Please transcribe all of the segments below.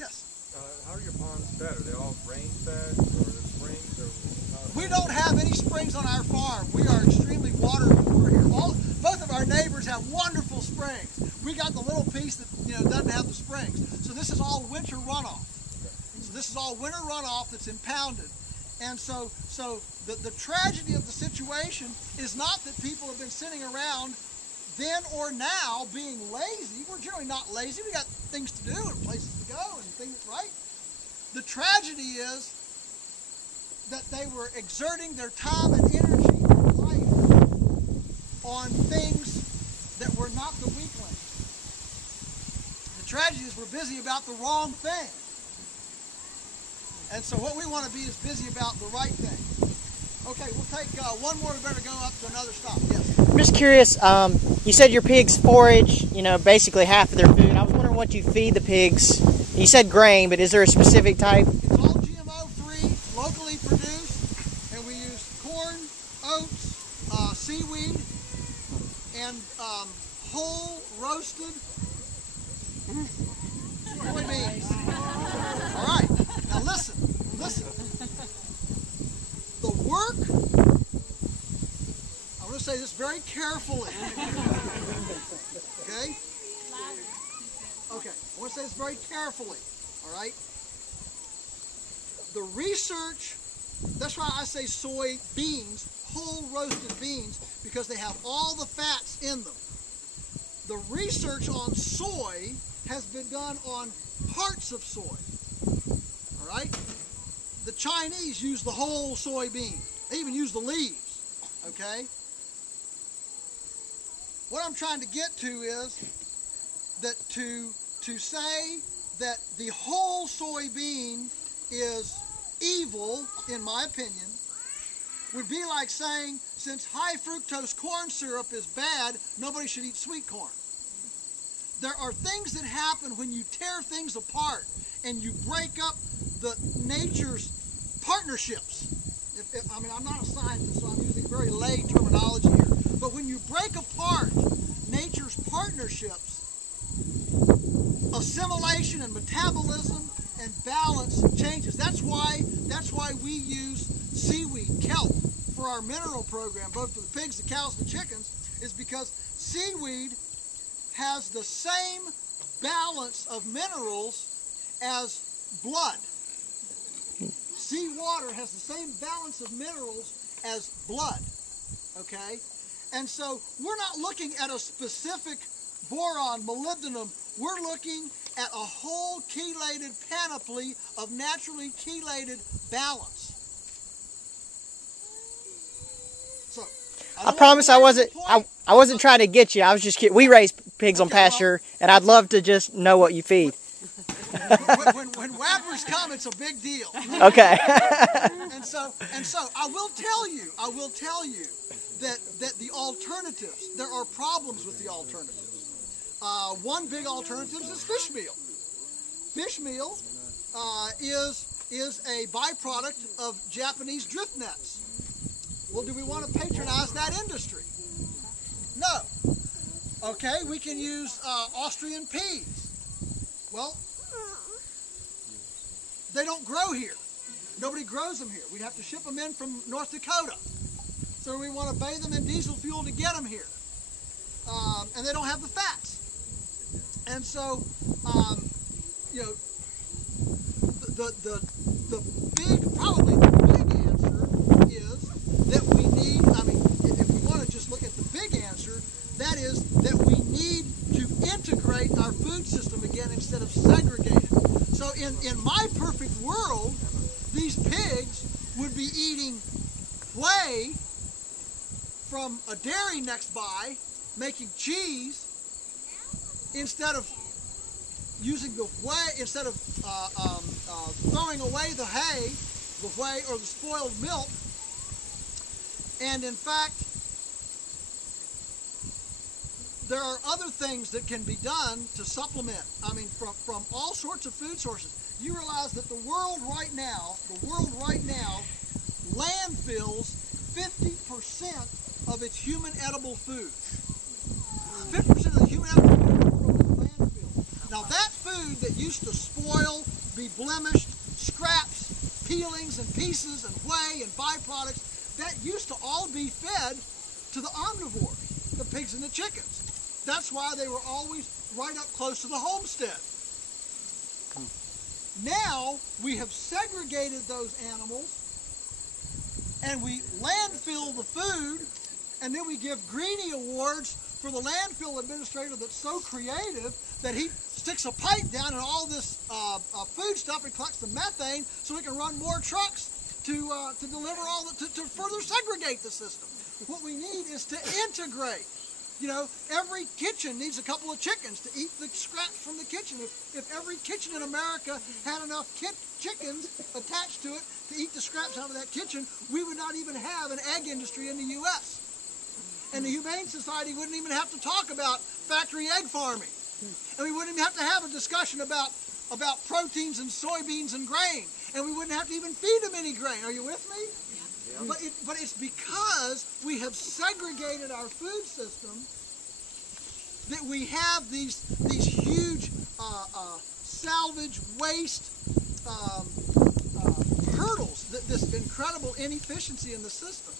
Yes. How are your ponds fed? Are they all rain fed, or the springs, or? We don't have any springs on our farm. We are extremely water poor here. Both of our neighbors have wonderful springs. We got the little piece that doesn't have the springs. So this is all winter runoff. So this is all winter runoff that's impounded. And so the tragedy of the situation is not that people have been sitting around then or now being lazy. We're generally not lazy. We got things to do and places to go and things, right? The tragedy is that they were exerting their time and energy and life on things that were not the weak links. The tragedy is we're busy about the wrong thing. And so what we want to be is busy about the right thing. Okay, we'll take one more. We better go up to another stop. Yes. I'm just curious, you said your pigs forage, basically half of their food. I was wondering what you feed the pigs. You said grain, but is there a specific type? It's all GMO-free, locally produced, and we use corn, oats, seaweed, and whole roasted soybeans. All right, now listen. The work, I'm going to say this very carefully. Okay? Okay, I want to say this very carefully. All right? The research, that's why I say soybeans, whole roasted beans, because they have all the fats in them. The research on soy has been done on parts of soy. All right? The Chinese use the whole soybean. They even use the leaves. Okay? What I'm trying to get to is that to say that the whole soybean is evil, in my opinion, would be like saying, since high fructose corn syrup is bad, nobody should eat sweet corn. There are things that happen when you tear things apart and you break up the nature's partnerships. I mean, I'm not a scientist, so I'm using very lay terminology here. But when you break apart nature's partnerships, assimilation and metabolism and balance changes. That's why we use seaweed, kelp, for our mineral program, both for the pigs, the cows, and the chickens, is because seaweed has the same balance of minerals as blood. Seawater has the same balance of minerals as blood, okay? And so we're not looking at a specific boron, molybdenum. We're looking at a whole chelated panoply of naturally chelated balance. So, I promise I wasn't trying to get you. I was just kidding. We raise pigs on pasture, and I'd love to just know what you feed. when whappers come, it's a big deal. Okay. and so I will tell you that the alternatives, there are problems with the alternatives. One big alternative is fish meal. Fish meal is a byproduct of Japanese drift nets. Well, do we want to patronize that industry? No. Okay, we can use Austrian peas. Well, they don't grow here. Nobody grows them here. We'd have to ship them in from North Dakota. So we want to bathe them in diesel fuel to get them here. And they don't have the fats. And so, probably the big answer is that we need, if we want to just look at the big answer, that is that we need to integrate our food system again instead of segregate it. So in my perfect world, these pigs would be eating whey from a dairy next by, making cheese, instead of using the whey, instead of throwing away the hay, the whey or the spoiled milk. And in fact, there are other things that can be done to supplement. From all sorts of food sources. You realize that the world right now landfills 50% of its human edible food. 50% of the human edible food in the world is landfill. Now that food that used to spoil be blemished, scraps, peelings and pieces and whey and byproducts that used to all be fed to the omnivores, the pigs and the chickens. That's why they were always right up close to the homestead. Now we have segregated those animals and we landfill the food, and then we give Greenie awards for the landfill administrator that's so creative that he sticks a pipe down in all this food stuff and collects the methane so he can run more trucks to deliver all to further segregate the system. What we need is to integrate. You know, every kitchen needs a couple of chickens to eat the scraps from the kitchen. If every kitchen in America had enough chickens attached to it to eat the scraps out of that kitchen, we would not even have an egg industry in the U.S. And the Humane Society wouldn't even have to talk about factory egg farming. And we wouldn't even have to have a discussion about proteins and soybeans and grain. And we wouldn't have to even feed them any grain. Are you with me? Yeah. But it's because we have segregated our food system that we have these huge salvage waste hurdles, this incredible inefficiency in the system.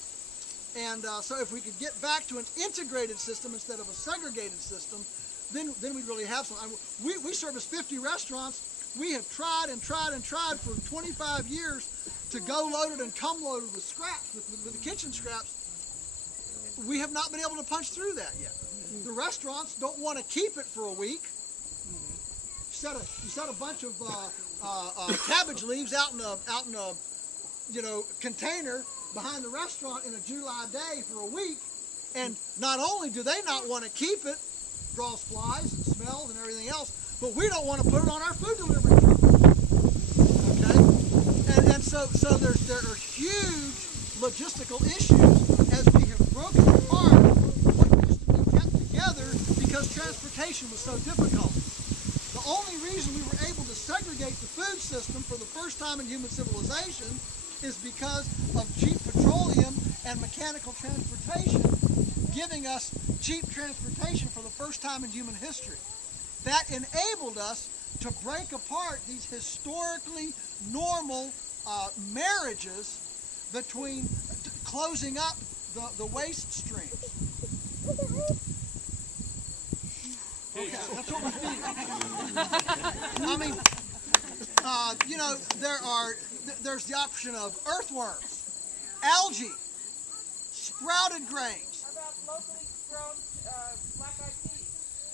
And so if we could get back to an integrated system instead of a segregated system, then we'd really have something. We service 50 restaurants. We have tried and tried and tried for 25 years to go loaded and come loaded with scraps, with the kitchen scraps. We have not been able to punch through that yet. The restaurants don't want to keep it for a week. You set a bunch of cabbage leaves out in a container behind the restaurant in a July day for a week, and not only do they not want to keep it, draws flies and smells and everything else, but we don't want to put it on our food delivery truck. Okay, and so there are huge logistical issues as we have broken apart what used to be kept together because transportation was so difficult. The only reason we were able to segregate the food system for the first time in human civilization is because of cheap petroleum and mechanical transportation giving us cheap transportation for the first time in human history. That enabled us to break apart these historically normal marriages between closing up the waste streams. Okay, that's what we're feeding. I mean, you know, there's the option of earthworms, algae, sprouted grains. How about locally grown black-eyed peas?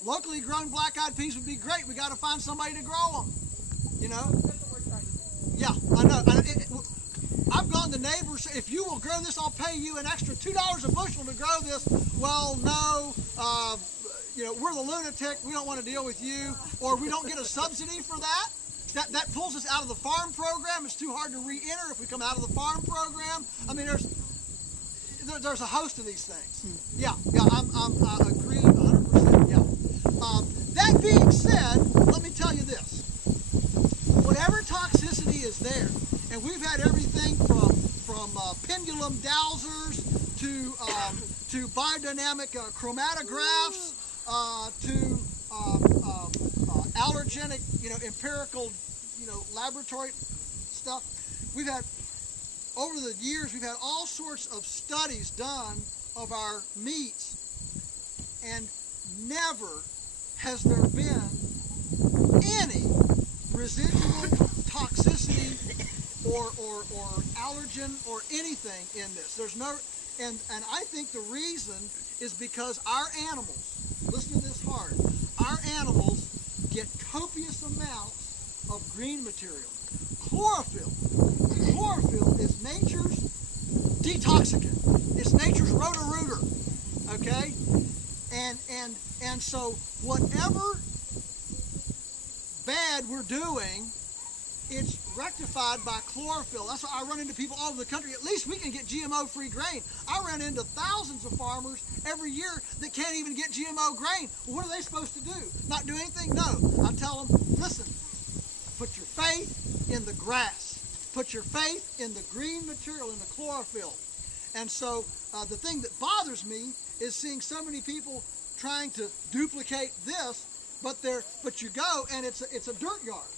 Locally grown black-eyed peas would be great. We got to find somebody to grow them. You know? That's what we're trying to do. Yeah, I know. I've gone to neighbors. If you will grow this, I'll pay you an extra $2 a bushel to grow this. Well, no. You know, we're the lunatic. We don't want to deal with you, or we don't get a subsidy for that. That pulls us out of the farm program. It's too hard to re-enter if we come out of the farm program. I mean, there's a host of these things. Yeah, I agree 100%. Yeah. That being said, let me tell you this: whatever toxicity is there, and we've had everything from pendulum dowsers to biodynamic chromatographs to allergenic, empirical, laboratory stuff. We've had, over the years, we've had all sorts of studies done of our meats, and never has there been any residual toxicity or allergen or anything in this. There's no, and I think the reason is because our animals, listen to this hard, our animals get copious amounts of green material. Chlorophyll. Chlorophyll is nature's detoxicant. It's nature's roto-rooter. Okay? And so whatever bad we're doing, it's rectified by chlorophyll. That's why I run into people all over the country. At least we can get GMO-free grain. I run into thousands of farmers every year that can't even get GMO grain. Well, what are they supposed to do? Not do anything? No. I tell them, listen, put your faith in the grass. Put your faith in the green material, in the chlorophyll. And so the thing that bothers me is seeing so many people trying to duplicate this, but you go and it's a dirt yard.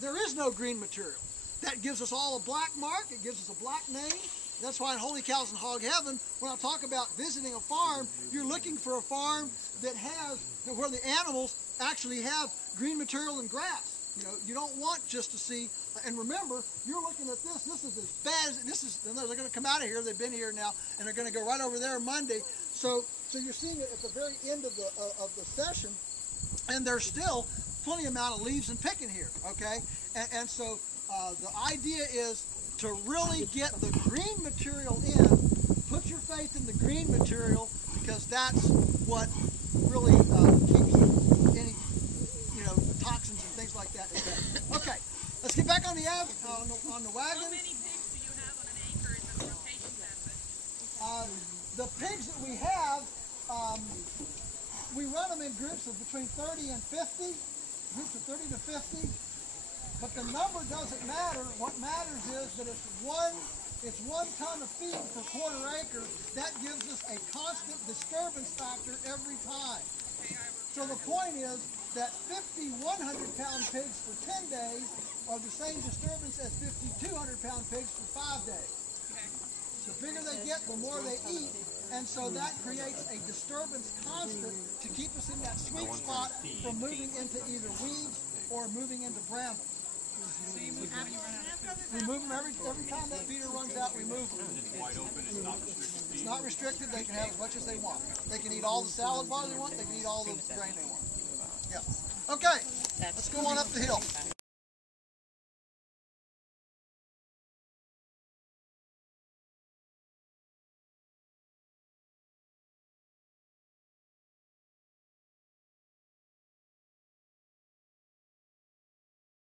There is no green material. That gives us all a black mark. It gives us a black name. That's why in Holy Cows and Hog Heaven, when I talk about visiting a farm, you're looking for a farm that where the animals actually have green material and grass. You know, you don't want just to see, and remember, you're looking at this. This is as bad as and they're going to come out of here. They've been here now, and they're going to go right over there Monday. So you're seeing it at the very end of the session, and there's still plenty amount of leaves and picking here. Okay, and so the idea is to really get the green material in. Put your faith in the green material, because that's what really keeps any toxins and things like that. Okay, let's get back on the wagon. How many pigs do you have on an acre in the rotation method? The pigs that we have, we run them in groups of between 30 and 50, groups of 30 to 50. But the number doesn't matter. What matters is that it's one ton of feed per quarter acre. That gives us a constant disturbance factor every time. So the point is that 50 100-pound pigs for 10 days are the same disturbance as 50 200-pound pigs for 5 days. The bigger they get, the more they eat, and so that creates a disturbance constant to keep us in that sweet spot from moving into either weeds or moving into brambles. So you move them when you run out of food? We move them every time that feeder runs out. We move them. It's not restricted. They can have as much as they want. They can eat all the salad bar they want. They can eat all the grain they want. Yeah. Okay. Let's go on up the hill.